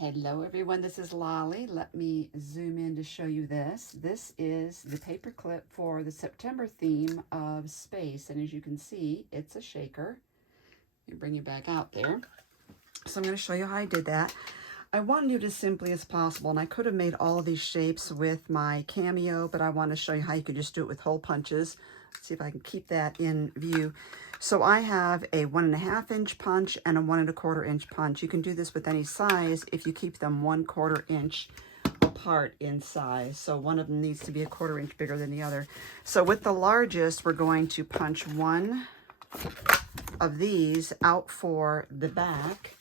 Hello everyone, this is Lolly. Let me zoom in to show you this. This is the paper clip for the September theme of space, and as you can see, it's a shaker. Let me bring you back out there. So I'm going to show you how I did that. I want to do it as simply as possible, and I could have made all of these shapes with my Cameo, but I want to show you how you could just do it with hole punches. Let's see if I can keep that in view. So I have a 1.5 inch punch and a 1 1/4 inch punch. You can do this with any size if you keep them 1/4 inch apart in size. So one of them needs to be 1/4 inch bigger than the other. So with the largest, we're going to punch one of these out for the back.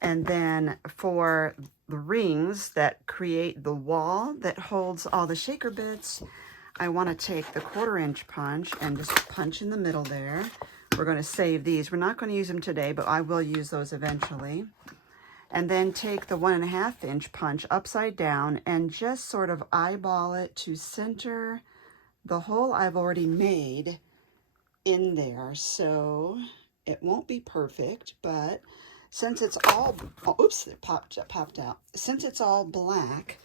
And then for the rings that create the wall that holds all the shaker bits, I want to take the 1/4 inch punch and just punch in the middle there. We're going to save these. We're not going to use them today, but I will use those eventually. And then take the 1.5 inch punch upside down and just sort of eyeball it to center the hole I've already made in there. So it won't be perfect, but since it's all, oh, oops, it popped out. Since it's all black,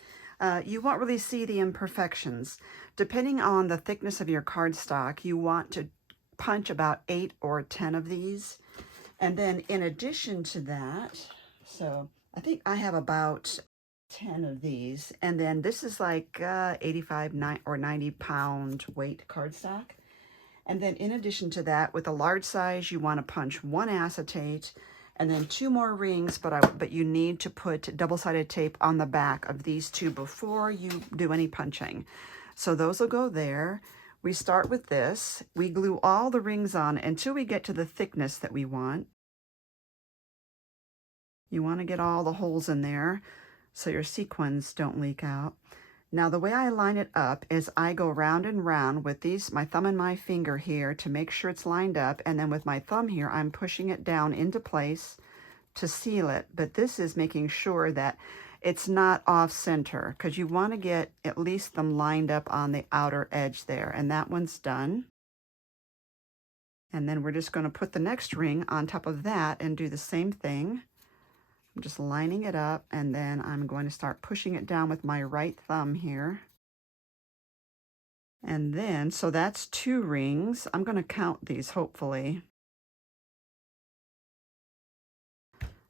you won't really see the imperfections. Depending on the thickness of your cardstock, you want to punch about 8 or 10 of these. And then in addition to that, so I think I have about 10 of these. And then this is like 85 or 90 pound weight cardstock. And then in addition to that, with a large size, you want to punch 1 acetate and then 2 more rings, but you need to put double-sided tape on the back of these 2 before you do any punching. So those will go there. We start with this. We glue all the rings on until we get to the thickness that we want. You want to get all the holes in there so your sequins don't leak out. Now the way I line it up is I go round and round with my thumb and my finger here to make sure it's lined up, and then with my thumb here I'm pushing it down into place to seal it. But this is making sure that it's not off center, because you want to get at least them lined up on the outer edge there, and that one's done. And then we're just going to put the next ring on top of that and do the same thing. I'm just lining it up, and then I'm going to start pushing it down with my right thumb here. And then, so that's 2 rings. I'm going to count these, hopefully.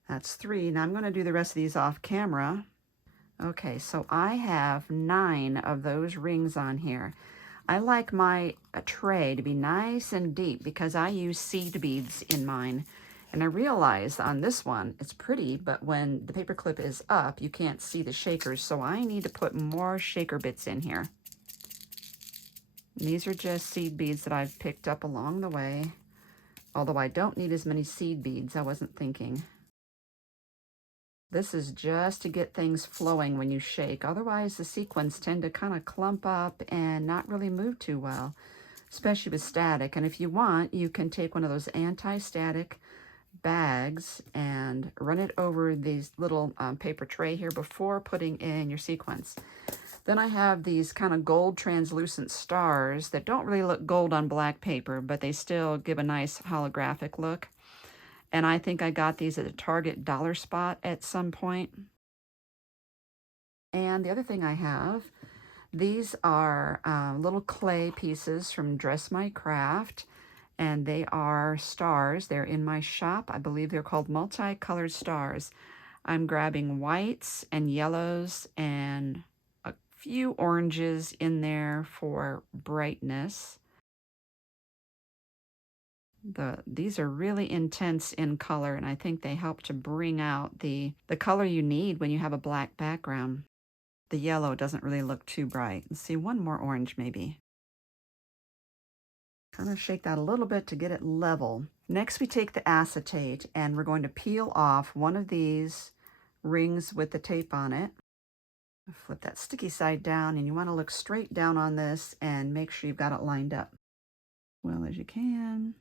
That's 3. Now I'm going to do the rest of these off camera. Okay, so I have 9 of those rings on here. I like my tray to be nice and deep because I use seed beads in mine. And I realize on this one, it's pretty, but when the paper clip is up, you can't see the shakers, so I need to put more shaker bits in here. And these are just seed beads that I've picked up along the way, although I don't need as many seed beads, I wasn't thinking. This is just to get things flowing when you shake. Otherwise, the sequins tend to kind of clump up and not really move too well, especially with static. And if you want, you can take one of those anti-static bags and run it over these little paper tray here before putting in your sequins. Then I have these kind of gold translucent stars that don't really look gold on black paper, but they still give a nice holographic look. And I think I got these at a Target dollar spot at some point. And the other thing I have, these are little clay pieces from Dress My Craft. And they are stars. They're in my shop. I believe they're called multicolored stars. I'm grabbing whites and yellows and a few oranges in there for brightness. These are really intense in color, and I think they help to bring out the color you need when you have a black background. The yellow doesn't really look too bright. Let's see, one more orange maybe. Kind of shake that a little bit to get it level. Next, we take the acetate and we're going to peel off one of these rings with the tape on it. Flip that sticky side down, and you want to look straight down on this and make sure you've got it lined up well as you can.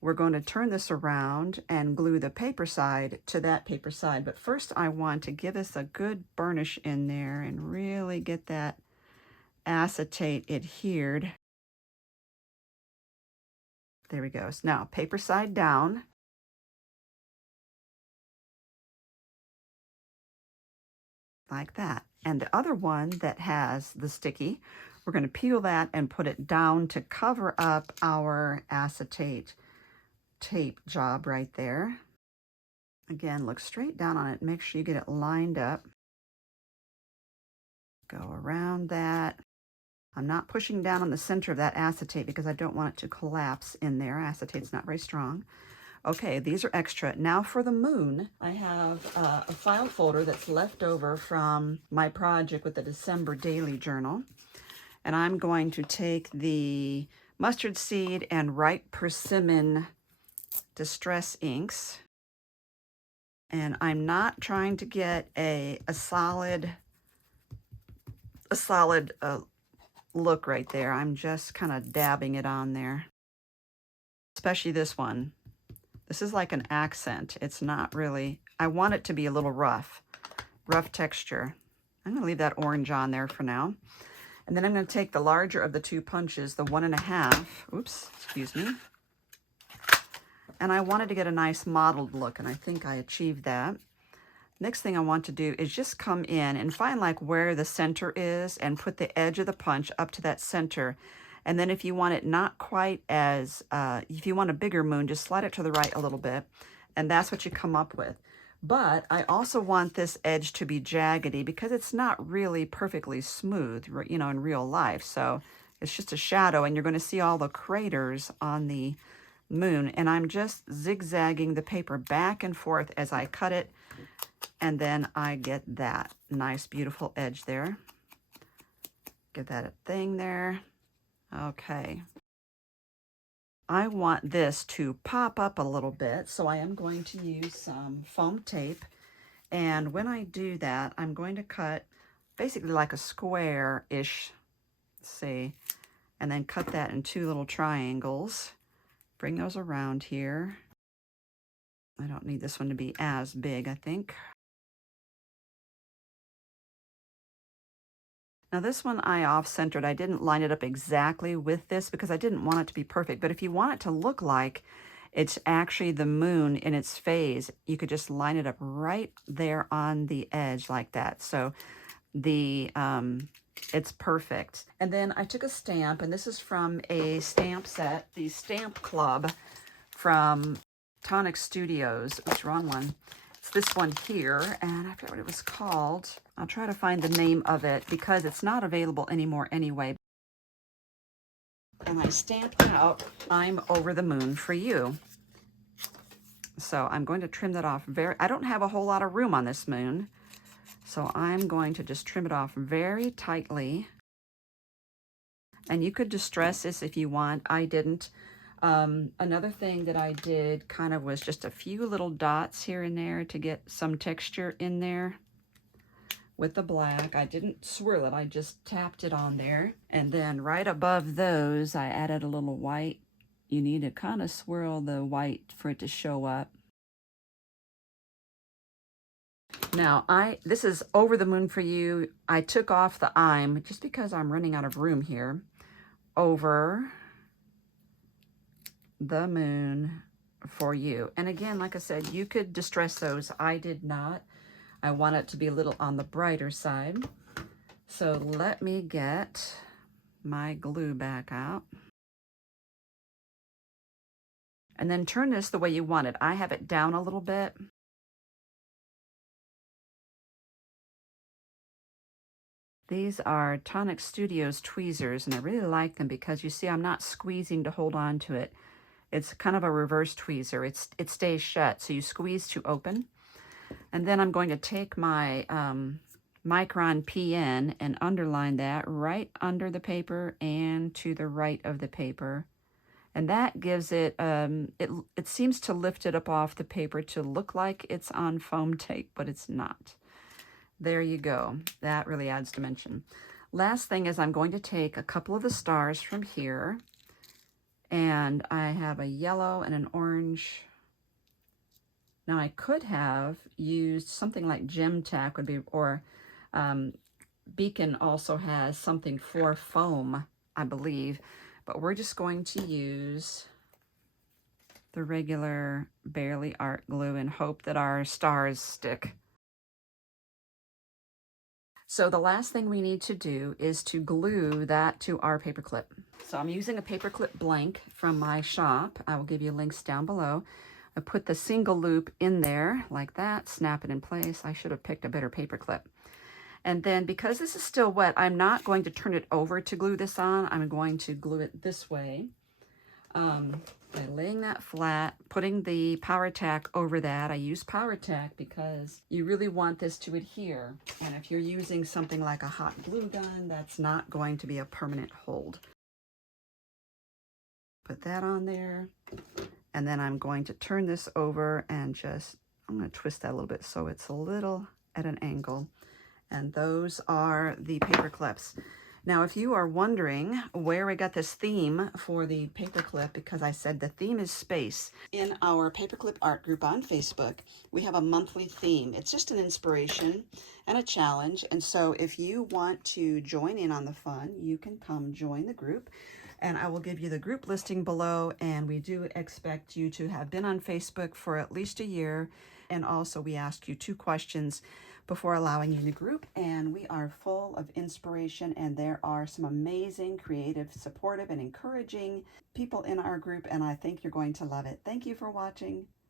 We're going to turn this around and glue the paper side to that paper side. But first I want to give us a good burnish in there and really get that acetate adhered. There we go. So now paper side down. like that. And the other one that has the sticky, we're going to peel that and put it down to cover up our acetate tape job right there. Again, look straight down on it. Make sure you get it lined up. Go around that. I'm not pushing down on the center of that acetate because I don't want it to collapse in there. Acetate's not very strong. Okay, these are extra. Now for the moon, I have a file folder that's left over from my project with the December daily journal. And I'm going to take the mustard seed and ripe persimmon distress inks. And I'm not trying to get a solid look right there. I'm just kind of dabbing it on there. Especially this one. This is like an accent. It's not really, I want it to be a little rough texture. I'm going to leave that orange on there for now. And then I'm going to take the larger of the two punches, the 1.5, oops, excuse me. And I wanted to get a nice mottled look, and I think I achieved that. Next thing I want to do is just come in and find like where the center is and put the edge of the punch up to that center. And then if you want it not quite as, if you want a bigger moon, just slide it to the right a little bit. And that's what you come up with. But I also want this edge to be jaggedy because it's not really perfectly smooth, you know, in real life. So it's just a shadow, and you're going to see all the craters on the moon. And I'm just zigzagging the paper back and forth as I cut it. And then I get that nice, beautiful edge there. Get that thing there. Okay. I want this to pop up a little bit, so I am going to use some foam tape. And when I do that, I'm going to cut basically like a square-ish, see, and then cut that in 2 little triangles. Bring those around here. I don't need this one to be as big, I think. Now this one I off-centered. I didn't line it up exactly with this because I didn't want it to be perfect. But if you want it to look like it's actually the moon in its phase, you could just line it up right there on the edge like that. So the it's perfect. And then I took a stamp, and this is from a stamp set, the Stamp Club from Tonic Studios. Oops, wrong one. It's this one here, and I forget what it was called. I'll try to find the name of it because it's not available anymore anyway. And I stamped out, "I'm over the moon for you." So I'm going to trim that off I don't have a whole lot of room on this moon, so I'm going to just trim it off very tightly. And you could distress this if you want. I didn't. Another thing that I did kind of was just a few little dots here and there to get some texture in there with the black. I didn't swirl it, I just tapped it on there. And then right above those, I added a little white. You need to kind of swirl the white for it to show up. Now, this is Over the Moon for You. I took off the I'm just because I'm running out of room here. Over the moon for you. And again, like I said, you could distress those. I did not. I want it to be a little on the brighter side. So let me get my glue back out. And then turn this the way you want it. I have it down a little bit. These are Tonic Studios tweezers, and I really like them because you see I'm not squeezing to hold on to it. It's kind of a reverse tweezer. It stays shut, so you squeeze to open. And then I'm going to take my Micron PN and underline that right under the paper and to the right of the paper. And that gives it, it seems to lift it up off the paper to look like it's on foam tape, but it's not. There you go. That really adds dimension. Last thing is I'm going to take a couple of the stars from here. And I have a yellow and an orange. Now I could have used something like gem tack would be, or Beacon also has something for foam, I believe. But we're just going to use the regular Barely Art glue and hope that our stars stick. So the last thing we need to do is to glue that to our paper clip. So I'm using a paper clip blank from my shop. I will give you links down below. I put the single loop in there like that, snap it in place. I should have picked a better paper clip. And then because this is still wet, I'm not going to turn it over to glue this on. I'm going to glue it this way. By laying that flat, putting the power tack over that. I use power tack because you really want this to adhere. And if you're using something like a hot glue gun, that's not going to be a permanent hold. Put that on there. And then I'm going to turn this over and I'm going to twist that a little bit so it's a little at an angle. And those are the paper clips. Now, if you are wondering where I got this theme for the paperclip, because I said the theme is space. In our paperclip art group on Facebook, we have a monthly theme. It's just an inspiration and a challenge. And so if you want to join in on the fun, you can come join the group. And I will give you the group listing below. And we do expect you to have been on Facebook for at least a year. And also we ask you 2 questions before allowing you in the group, and we are full of inspiration, and there are some amazing, creative, supportive, and encouraging people in our group, and I think you're going to love it. Thank you for watching.